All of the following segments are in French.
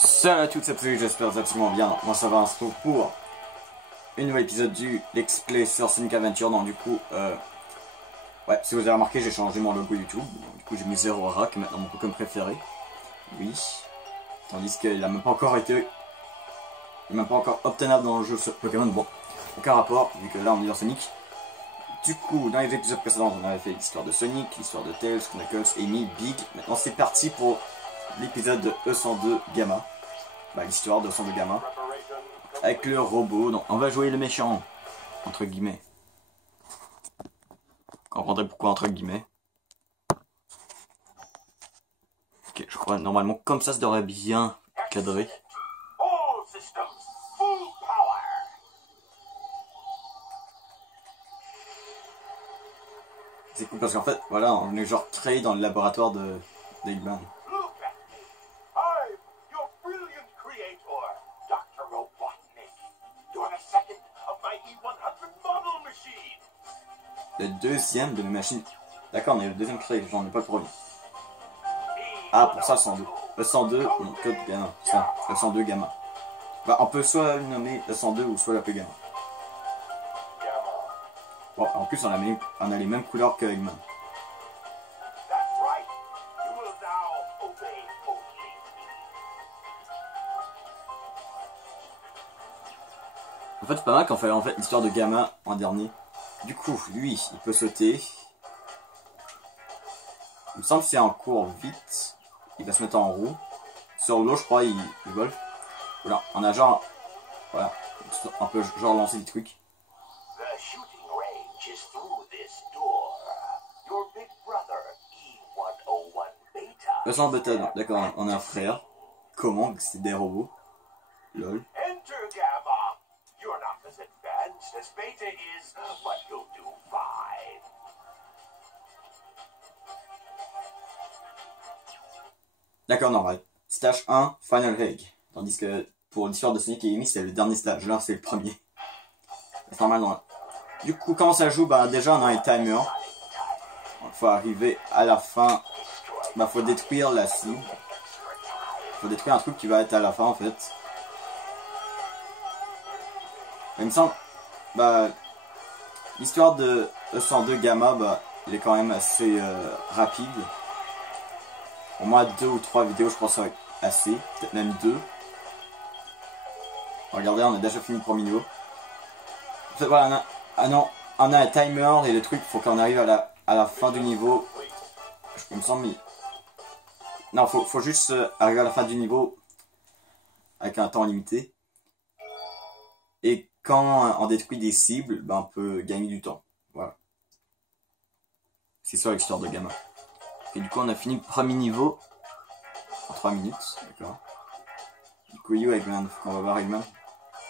Salut à toutes, c'est Absolu, j'espère absolument bien. Moi ça va, on se retrouve pour un nouvel épisode du Let's Play sur Sonic Adventure. Donc du coup, ouais, si vous avez remarqué, j'ai changé mon logo YouTube. Donc, du coup, j'ai mis Zero Rock, maintenant mon Pokémon préféré. Oui. Tandis qu'il a même pas encore été... Il n'est même pas encore obtenable dans le jeu sur Pokémon. Bon, aucun rapport, vu que là on est dans Sonic. Du coup, dans les épisodes précédents, on avait fait l'histoire de Sonic, l'histoire de Tails, Knuckles, Amy, Big. Maintenant c'est parti pour l'épisode de E102 Gamma. Bah, l'histoire de E102 Gamma. Avec le robot. Donc, on va jouer le méchant. Entre guillemets. Vous comprendrez pourquoi entre guillemets. Ok, je crois normalement comme ça devrait bien cadrer. C'est cool parce qu'en fait, voilà, on est genre créé dans le laboratoire de Eggman. Le deuxième de mes machines. D'accord, on est le deuxième créé, j'en ai pas le premier. Ah, pour ça, 102. E102, non, code gamma. Ça, E102 gamma. Bah, on peut soit le nommer E102 ou soit l'appeler gamma. Bon, en plus, on a les mêmes couleurs que Eggman. En fait, c'est pas mal qu'on fait en fait l'histoire de Gamma en dernier. Du coup, lui, il peut sauter. Il me semble que c'est en cours vite. Il va se mettre en roue. Sur l'eau, je crois, il vole. Voilà, on a genre... Voilà, on peut genre lancer des trucs. Le sang bêta, d'accord, on a un frère. Comment? C'est des robots. Lol. D'accord, normal. Stage 1, Final Egg. Tandis que pour l'histoire de Sonic et Amy, c'est le dernier stage. Là, c'est le premier. C'est normal, non. Du coup, comment ça joue? Bah, déjà, on a un timer. Il faut arriver à la fin. Bah, faut détruire la cible. Faut détruire un truc qui va être à la fin, en fait. Il me semble... Bah... L'histoire de E102 Gamma, bah, il est quand même assez rapide. Au moins 2 ou 3 vidéos, je pense que ça va être assez. Peut-être même 2. Regardez, on a déjà fini le premier niveau. En fait, voilà, on a un timer et le truc, faut qu'on arrive à la fin du niveau. Il me semble... Non, faut juste arriver à la fin du niveau avec un temps limité. Et quand on détruit des cibles, ben on peut gagner du temps. Voilà. C'est ça l'histoire de Gamma. Et du coup, on a fini le premier niveau en 3 minutes. D'accord. Du coup, you Eggman, on va voir Eggman.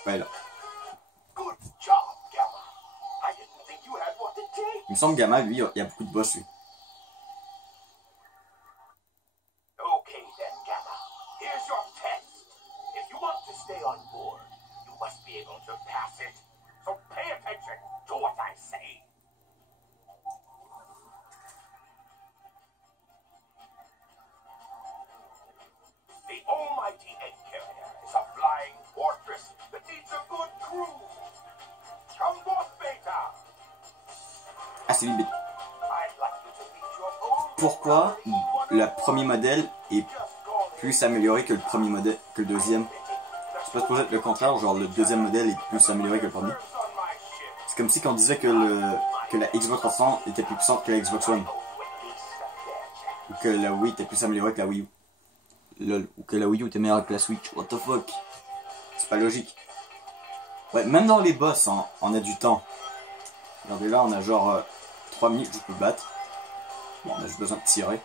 Ouais, là. Il me semble Gamma, lui, il y a beaucoup de boss, lui. Ah, c'est lui. Pourquoi le premier modèle est plus amélioré que le premier modèle, que le deuxième? C'est pas supposé être le contraire, genre le deuxième modèle est plus amélioré que le premier. C'est comme si on disait que la Xbox 300 était plus puissante que la Xbox One. Ou que la Wii était plus améliorée que la Wii U. Lol. Ou que la Wii U était meilleure que la Switch. What the fuck? C'est pas logique. Ouais, même dans les boss, hein, on a du temps. Regardez là, on a genre 3 minutes, je peux battre. Bon, on a juste besoin de tirer.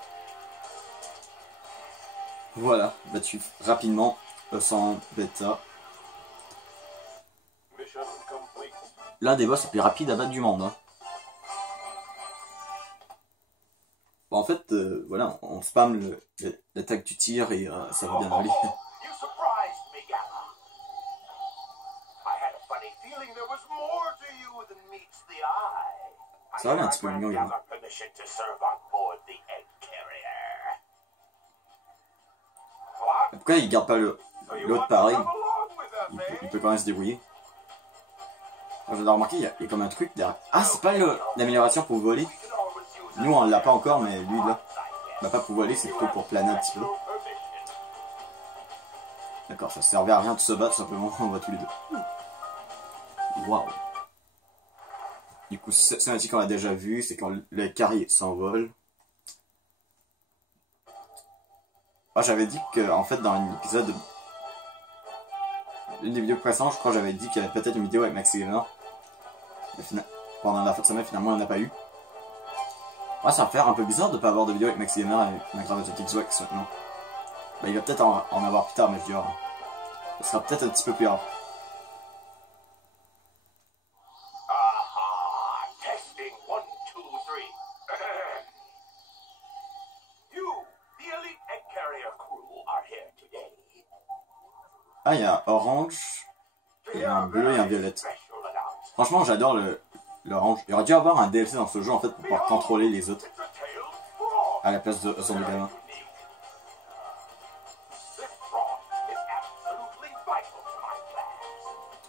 Voilà, battu rapidement. Sans bêta. L'un des boss les plus rapides à battre du monde. Hein. Bon, en fait, voilà, on spamme l'attaque du tir et ça va bien aller. Ça va aller un petit peu mignon, il y a. Pourquoi il garde pas le L'autre pareil, il peut quand même se débrouiller. J'ai remarqué, il y a comme un truc derrière. Ah, c'est pas l'amélioration pour voler. Nous on l'a pas encore, mais lui là. Bah pas pour voler, c'est plutôt pour planer un petit peu. D'accord, ça servait à rien de se battre, simplement on va tous les deux. Waouh. Du coup, cette cinématique qu'on a déjà vu, c'est quand le carré s'envole. Ah, j'avais dit que, en fait, dans un épisode, une des vidéos précédentes, je crois, j'avais dit qu'il y avait peut-être une vidéo avec Maxi Gamer. Mais pendant la fin de semaine, finalement, on n'a pas eu. Ouais, ça va faire un peu bizarre de pas avoir de vidéo avec Maxi Gamer et Minecraft Xbox maintenant. Bah, il va peut-être en avoir plus tard, mais je dis, ce sera peut-être un petit peu plus rare. Ah, il y a orange, il y a un bleu et un violette. Franchement, j'adore l'orange. Il aurait dû avoir un DLC dans ce jeu en fait pour pouvoir contrôler les autres. À la place de son gamin.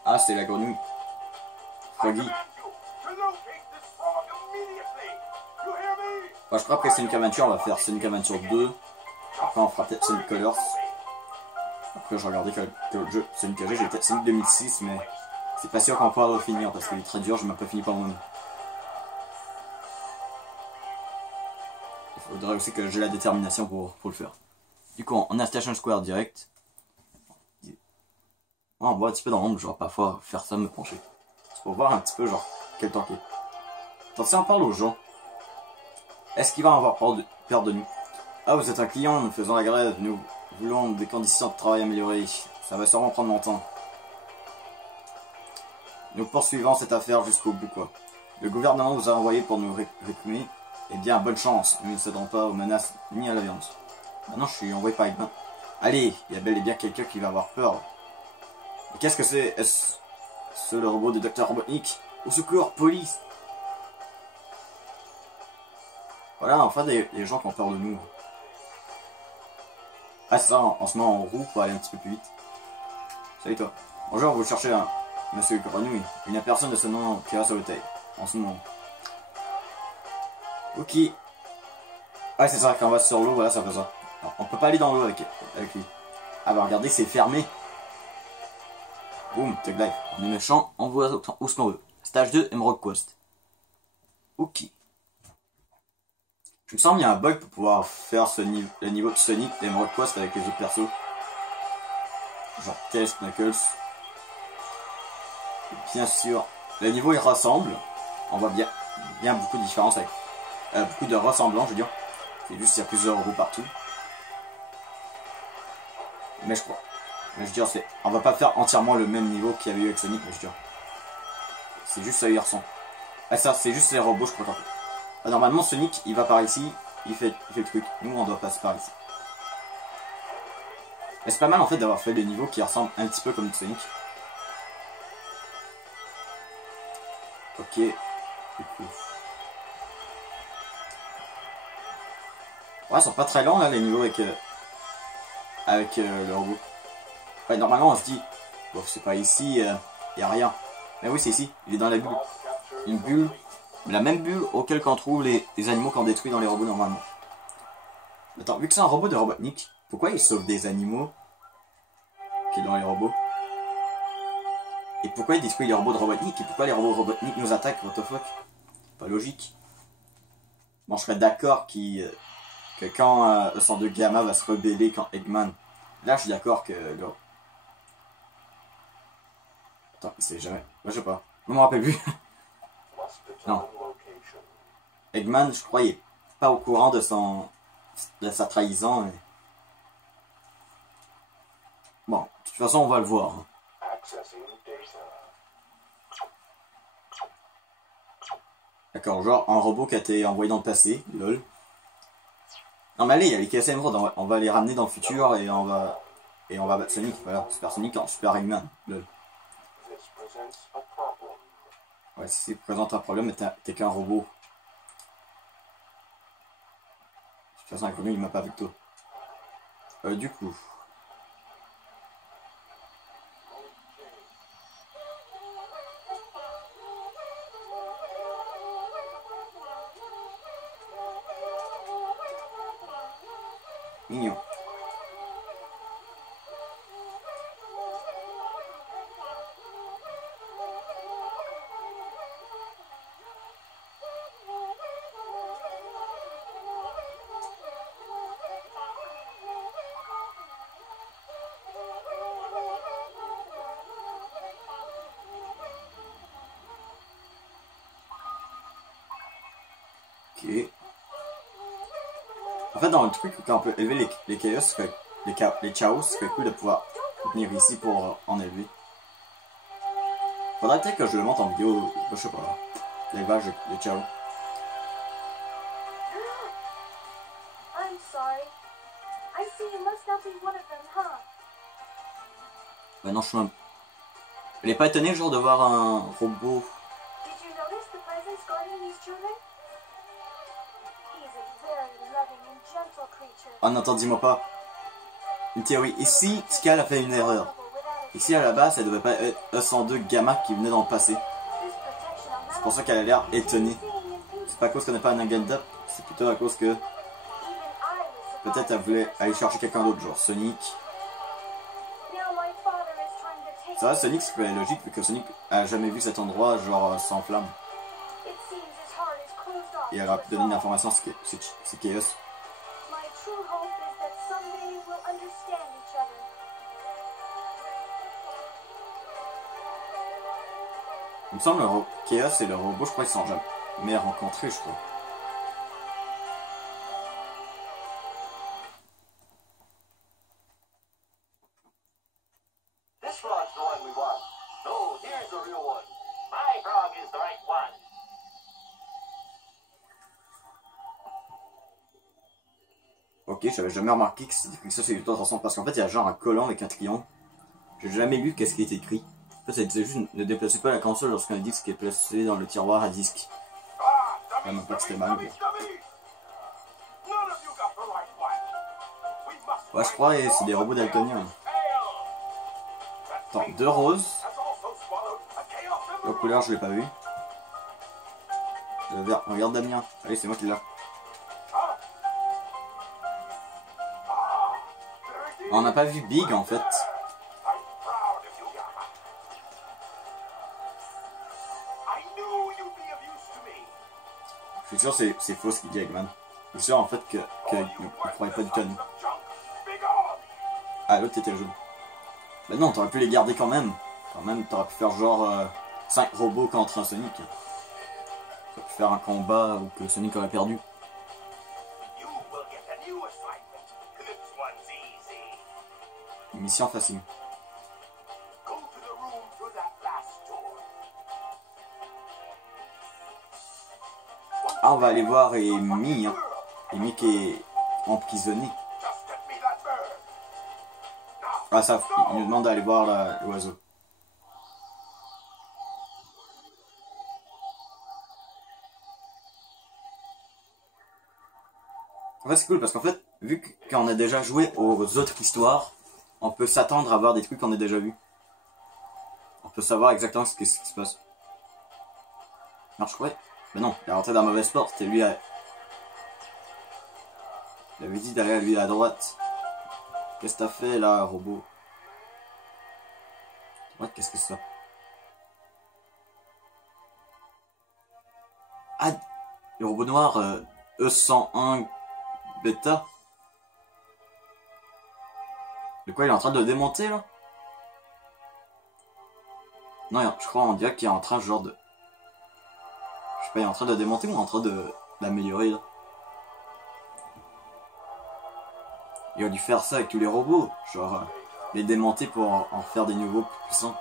Ah, c'est la grenouille. Froggy. Bah, je crois après Sonic Adventure, on va faire Sonic Adventure 2. Après, on fera peut-être Sonic Colors. Après, je regardais que le jeu Sonic AG, j'ai peut-être Sonic 2006, mais c'est pas sûr qu'on pourra le finir parce qu'il est très dur, je m'ai pas fini par moi-même. Il faudrait aussi que j'ai la détermination pour le faire. Du coup, on a Station Square direct. On voit un petit peu dans l'ombre, genre parfois faire ça, me pencher. C'est pour voir un petit peu, genre, quel temps qu'il est. Attends, si on parle aux gens, est-ce qu'il va avoir peur de nous? Ah, vous êtes un client, nous faisons la grève, nous voulons des conditions de travail améliorées. Ça va sûrement prendre longtemps. Nous poursuivons cette affaire jusqu'au bout, quoi. Le gouvernement vous a envoyé pour nous réprimer. Eh bien, bonne chance. Nous ne céderons pas aux menaces ni à la violence. Maintenant, je suis envoyé par Eggman. Allez, il y a bel et bien quelqu'un qui va avoir peur. Et qu'est-ce que c'est? Est-ce le robot de Dr. Robotnik? Au secours, police! Voilà, enfin, des gens qui ont peur de nous. Ah, c'est ça, on se met en roue pour aller un petit peu plus vite. Salut toi. Bonjour, vous cherchez un monsieur Grenouille. Une personne de ce nom qui reste à l'hôtel. En ce moment. Ok. Ah, c'est ça, quand on va sur l'eau, voilà, ça fait ça. Alors, on peut pas aller dans l'eau avec lui. Ah bah regardez, c'est fermé. Boum, Tug Life. On est méchant, on voit où ce qu'on veut. Stage 2, Emerald Quest. Ok. Je me semble qu'il y a un bug pour pouvoir faire le niveau de Sonic d'Emerald Quest avec les autres persos. Genre Tails, Knuckles. Bien sûr, les niveaux ils ressemblent. On voit bien beaucoup de différences avec beaucoup de ressemblances, je veux dire. C'est juste qu'il y a plusieurs roues partout. Mais je crois. Mais je veux dire, on va pas faire entièrement le même niveau qu'il y avait eu avec Sonic, mais je veux dire. C'est juste ça, il ressemble. Ah ça, c'est juste les robots, je crois. Ah, normalement, Sonic, il va par ici, il fait le truc. Nous, on doit passer par ici. Mais c'est pas mal en fait d'avoir fait des niveaux qui ressemblent un petit peu comme Sonic. Ok. Du coup. Ouais, ils sont pas très longs là les niveaux avec le robot. Ouais, normalement on se dit, bon c'est pas ici, y a rien. Mais oui c'est ici, il est dans la bulle. Une bulle, la même bulle auquel qu'on trouve les animaux qu'on détruit dans les robots normalement. Attends, vu que c'est un robot de Robotnik, pourquoi il sauve des animaux qui est dans les robots? Et pourquoi il détruit les robots de Robotnik? Et pourquoi les robots de Robotnik nous attaquent? What the fuck? Pas logique. Bon, je serais d'accord que quand le 102 Gamma va se rebeller quand Eggman... Là, je suis d'accord que... Là... Attends, c'est jamais... Là, je sais pas. Je me rappelle plus. Non. Eggman, je crois, il est pas au courant de sa trahison. Mais... Bon, de toute façon, on va le voir. D'accord, genre un robot qui a été envoyé dans le passé, lol. Non mais allez, il y a les KS Emerald, on va les ramener dans le futur et on va battre Sonic, voilà, Super Sonic en Super Eggman, lol. Ouais, si ça présente un problème, mais t'es qu'un robot. De toute façon, la grenouille, il m'a pas vu que toi. Du coup... Mignon. Ok. En fait, dans le truc, quand on peut élever les chaos, les chaos, c'est cool de pouvoir venir ici pour en élever. Faudrait peut-être que je le monte en vidéo, je sais pas, l'élevage de chaos. Ben non, je suis même... Elle est pas étonnée, genre, de voir un robot. Oh non, attends, dis-moi pas. Une théorie. Ici, Tikal a fait une erreur. Ici, à la base, ça devait pas être E102 Gamma qui venait dans le passé. C'est pour ça qu'elle a l'air étonnée. C'est pas à cause qu'on n'a pas un agenda, c'est plutôt à cause que... Peut-être elle voulait aller chercher quelqu'un d'autre, genre Sonic. Ça va, Sonic, c'est logique, vu que Sonic a jamais vu cet endroit, genre, sans flamme. Et elle a donné une information, c'est Chaos. Il me semble que Chaos et le robot, je crois qu'ils sont jamais rencontrés, je crois. Ok, j'avais jamais remarqué que ça c'est une autre parce qu'en fait il y a genre un collant avec un triangle. J'ai jamais lu qu'est-ce qui est écrit. En fait ça disait juste ne déplacez pas la console lorsqu'un disque est placé dans le tiroir à disque. Même pas que c'était mal. Ouais, je crois et c'est des robots daltoniens. Attends, 2 roses. La couleur je l'ai pas vu. Le vert, regarde Damien. Allez, c'est moi qui l'ai. On n'a pas vu Big en fait. Je suis sûr c'est faux ce qu'il dit Eggman. Je suis sûr en fait qu'il ne croyait pas du tout à nous. Ah l'autre était jaune. Mais non, t'aurais pu les garder quand même. Quand même, t'aurais pu faire genre 5 robots contre un Sonic. T'aurais pu faire un combat où que Sonic aurait perdu. Mission facile. Ah, on va aller voir Amy, hein. Amy qui est emprisonnée. Ah, ça, il nous demande d'aller voir l'oiseau. En fait, c'est cool parce qu'en fait, vu qu'on a déjà joué aux autres histoires, on peut s'attendre à voir des trucs qu'on a déjà vus. On peut savoir exactement ce qui se passe. Non, je croyais. Mais non, il est rentré dans la mauvaise porte. C'était lui à... Il avait dit d'aller à lui à droite. Qu'est-ce que t'as fait là, robot? Ouais, qu'est-ce que c'est ça? Ah, le robot noir E101 Beta. De quoi il est en train de le démonter là? Non, je crois en dirait qu'il est en train genre de... Je sais pas, il est en train de le démonter ou en train de l'améliorer là? Il a dû faire ça avec tous les robots, genre les démonter pour en faire des nouveaux plus puissants.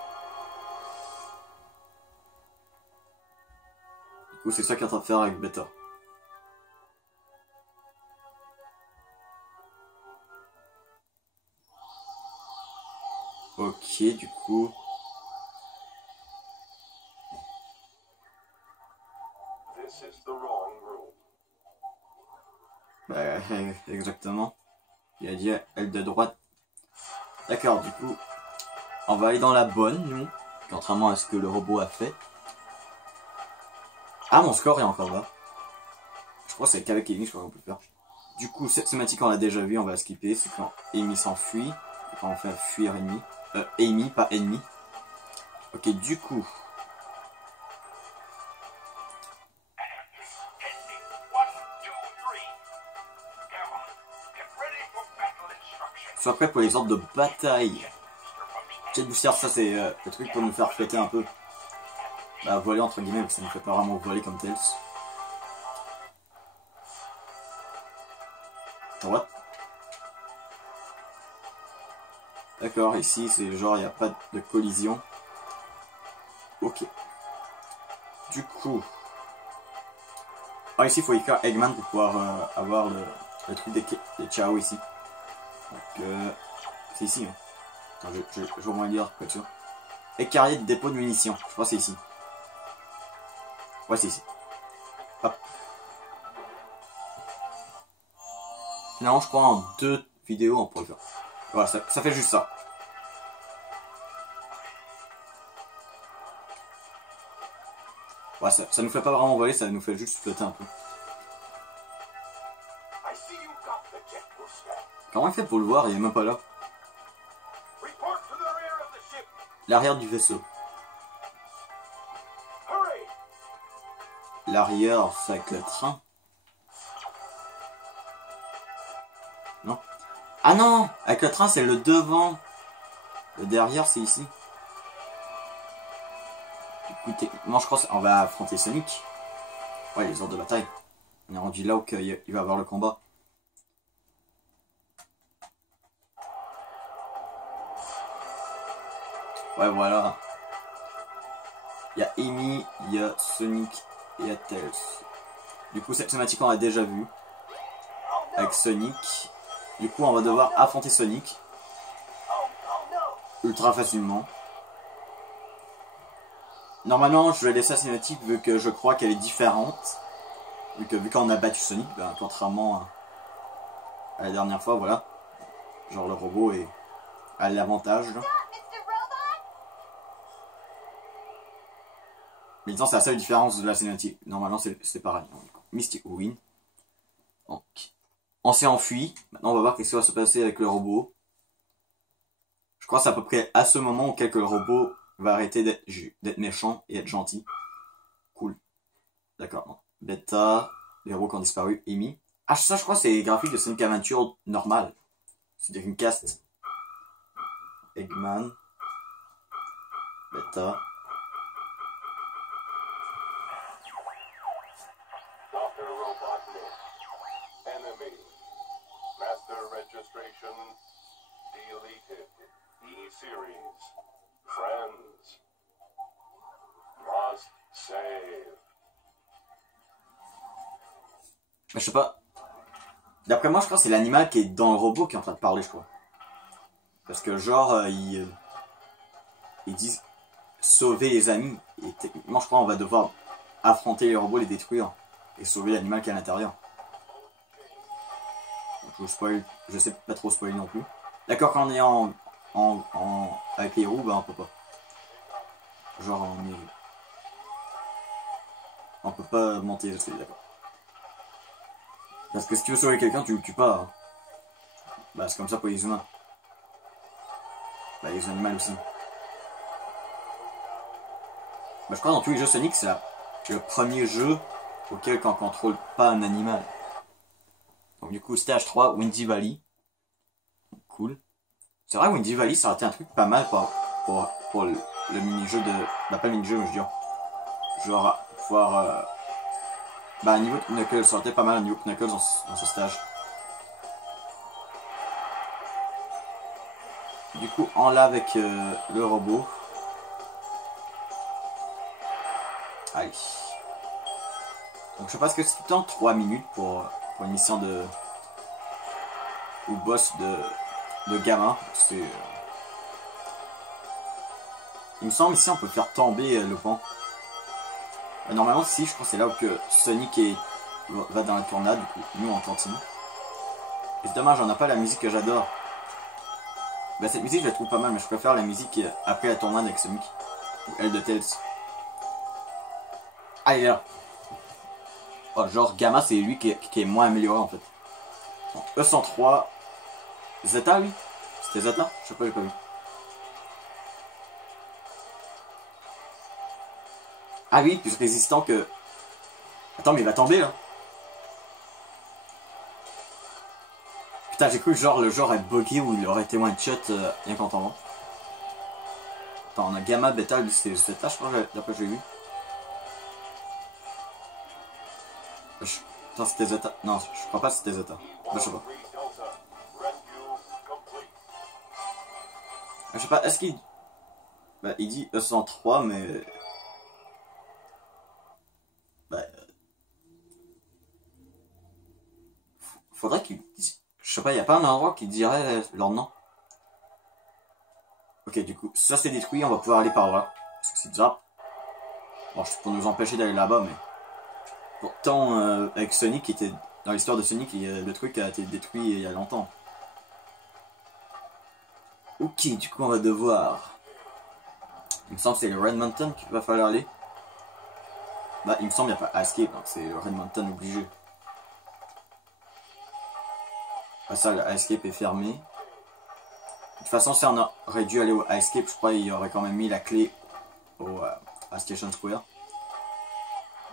Du coup c'est ça qu'il est en train de faire avec Beta. Ok, du coup... Bah, exactement. Il a dit elle de droite. D'accord, du coup, on va aller dans la bonne, nous. Contrairement à ce que le robot a fait. Ah, mon score est encore bas. Je crois que c'est qu'avec Amy, je crois qu'on peut faire. Du coup, cette thématique on l'a déjà vu, on va la skipper. C'est quand Amy s'enfuit. Quand on fait fuir ennemi. Amy, pas ennemi. Ok, du coup. Sois prêt pour les ordres de bataille. Jet booster, ça c'est le truc pour nous faire fêter un peu. Bah voler entre guillemets, parce que ça ne fait pas vraiment voler comme Tails. Droite. D'accord, ici c'est genre il n'y a pas de collision. Ok. Du coup. Ah ici il faut écrire Eggman pour pouvoir avoir le truc des Chao ici. Donc c'est ici. Hein. Attends, je vais au moins lire, quoi sûr. Et carrier de dépôt de munitions. Je crois que c'est ici. Ouais, c'est ici. Hop. Finalement, je crois en 2 vidéos, on pourrait le faire. Voilà, ça fait juste ça. Ouais, ça nous fait pas vraiment voler, ça nous fait juste flotter un peu. Comment il fait pour le voir? Il est même pas là. L'arrière du vaisseau. L'arrière, c'est avec le train. Non. Ah non! Avec le train, c'est le devant. Le derrière, c'est ici. Du coup, techniquement, je crois qu'on va affronter Sonic. Ouais, les ordres de bataille. On est rendu là où il va y avoir le combat. Ouais, voilà. Il y a Amy, il y a Sonic et il y a Tails. Du coup, cette thématique, on l'a déjà vue. Avec Sonic. Du coup, on va devoir affronter Sonic. Ultra facilement. Normalement, je vais laisser la cinématique vu que je crois qu'elle est différente. Vu qu'on a battu Sonic, ben, contrairement à la dernière fois, voilà. Genre le robot a l'avantage. Mais disons, c'est la seule différence de la cinématique. Normalement, c'est pareil. Mystic Win. Donc, on s'est enfui. Maintenant, on va voir qu'est-ce qui va se passer avec le robot. Je crois que c'est à peu près à ce moment auquel le robot va arrêter d'être méchant et être gentil. Cool. D'accord. Beta, les robots qui ont disparu, Amy. Ah, ça, je crois que c'est les graphiques de Sonic Adventure normal. C'est Dreamcast. Eggman. Beta. Deleted. E-Series. Friends. Must save. Mais je sais pas. D'après moi, je crois que c'est l'animal qui est dans le robot qui est en train de parler, je crois. Parce que genre, ils disent sauver les amis. Et techniquement, je crois qu'on va devoir affronter les robots, les détruire. Et sauver l'animal qui est à l'intérieur. Je spoil, je sais pas trop spoiler non plus. D'accord, quand on est avec les roues, bah on peut pas. Genre on peut pas monter dessus, d'accord. Parce que si tu veux sauver quelqu'un, tu le tues pas. Hein. Bah c'est comme ça pour les humains. Bah les animaux aussi. Bah je crois que dans tous les jeux Sonic, c'est le premier jeu auquel on contrôle pas un animal. Donc du coup, stage 3, Windy Valley. Cool. C'est vrai, Windy Valley, ça aurait été un truc pas mal pour le mini-jeu de... Bah pas le mini-jeu, mais je veux dire... Genre, pouvoir... Bah niveau Knuckles, ça aurait été pas mal au niveau Knuckles dans ce stage. Du coup, on l'a avec le robot. Allez. Donc je pense que c'est tout le temps 3 minutes pour une mission de... ou boss de gamin. C'est... Il me semble ici on peut faire tomber le pont. Normalement si, je crois que c'est là où que Sonic va dans la tornade, du coup nous on continue. Et c'est dommage, on n'a pas la musique que j'adore. Bah cette musique je la trouve pas mal, mais je préfère la musique après la tornade avec Sonic. Ou elle de Tails. Ah il est là. Oh, genre Gamma c'est lui qui est moins amélioré en fait. Non, E103. Zeta, oui. C'était Zeta? Je sais pas, j'ai pas vu. Ah oui, plus résistant que... Attends, mais il va tomber, là. Putain, j'ai cru que genre, le jeu aurait bugué ou il aurait été one shot rien qu'en tombant. Attends, on a Gamma, Beta, c'est Zeta, je crois, d'après j'ai vu. Attends, c'était Zeta. Non, je crois pas que c'était Zeta. Bah, je sais pas. Je sais pas, est-ce qu'il... Bah, il dit E103, mais... Bah... Faudrait qu'il... Je sais pas, y a pas un endroit qui dirait leur nom. Ok, du coup, ça c'est détruit, on va pouvoir aller par là. Parce que c'est bizarre. Bon, c'est pour nous empêcher d'aller là-bas, mais... Pourtant, avec Sonic, qui était... Dans l'histoire de Sonic, le truc a été détruit il y a longtemps. Ok, du coup, on va devoir... Il me semble que c'est le Red Mountain qu'il va falloir aller. Bah, il me semble qu'il n'y a pas Escape, donc c'est le Red Mountain obligé. Ah, ça, le Escape est fermé. De toute façon, si on aurait dû aller au Escape, je crois qu'il aurait quand même mis la clé à Station Square.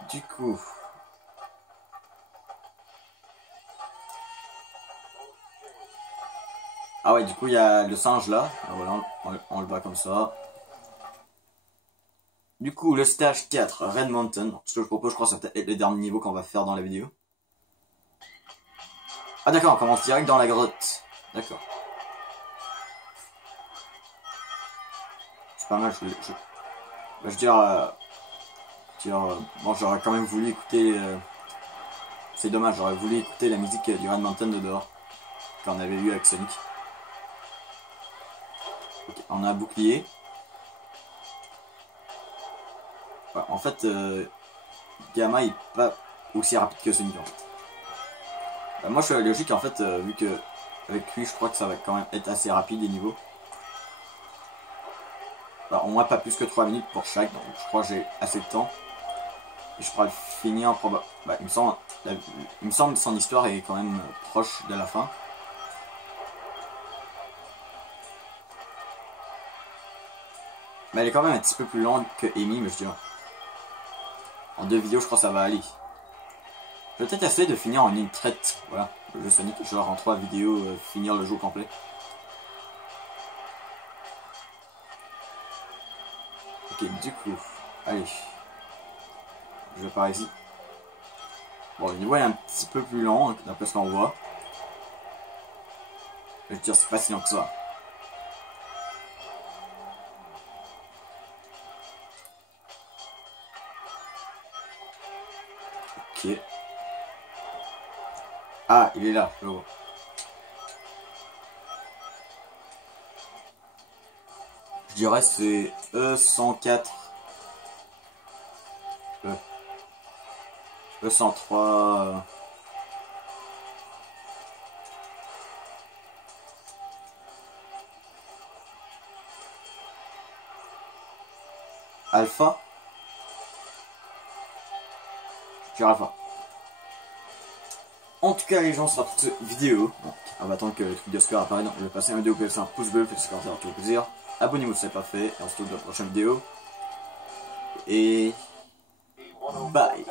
Du coup... Ah ouais, du coup, il y a le singe là. Ah, voilà, on le bat comme ça. Du coup, le stage 4, Red Mountain. Ce que je propose, je crois, c'est peut-être le dernier niveau qu'on va faire dans la vidéo. Ah d'accord, on commence direct dans la grotte. D'accord. C'est pas mal, je veux dire, bon, j'aurais quand même voulu écouter... c'est dommage, j'aurais voulu écouter la musique du Red Mountain de dehors. Qu'on avait eu avec Sonic. Okay, on a un bouclier. Ouais, en fait, Gamma est pas aussi rapide que Sonic en fait. Moi je suis à la logique en fait, vu que avec lui je crois que ça va quand même être assez rapide les niveaux. Bah, au moins pas plus que 3 minutes pour chaque, donc je crois que j'ai assez de temps. Et je pourrais le finir probablement. Bah, il me semble que son histoire est quand même proche de la fin. Mais elle est quand même un petit peu plus longue que Amy, mais je dirais. En 2 vidéos, je crois que ça va aller. Je vais peut-être essayer de finir en une traite. Voilà, le jeu Sonic, genre en 3 vidéos, finir le jeu complet. Ok, du coup, allez. Je vais par ici. Bon, le niveau est un petit peu plus lent, d'après ce qu'on voit. Je veux dire, c'est pas si lent que ça. Ok. Ah, il est là, je le vois. Je dirais c'est E104. E103. Alpha. Je dirais Alpha. En tout cas les gens, ce sera toute cette vidéo. Donc, on va attendre que le truc de Square apparaisse. Donc je vais passer une vidéo pour laisser un pouce bleu, faites ce commentaire, tout plaisir. Abonnez-vous si ce n'est pas fait. Et on se retrouve dans la prochaine vidéo. Et bye.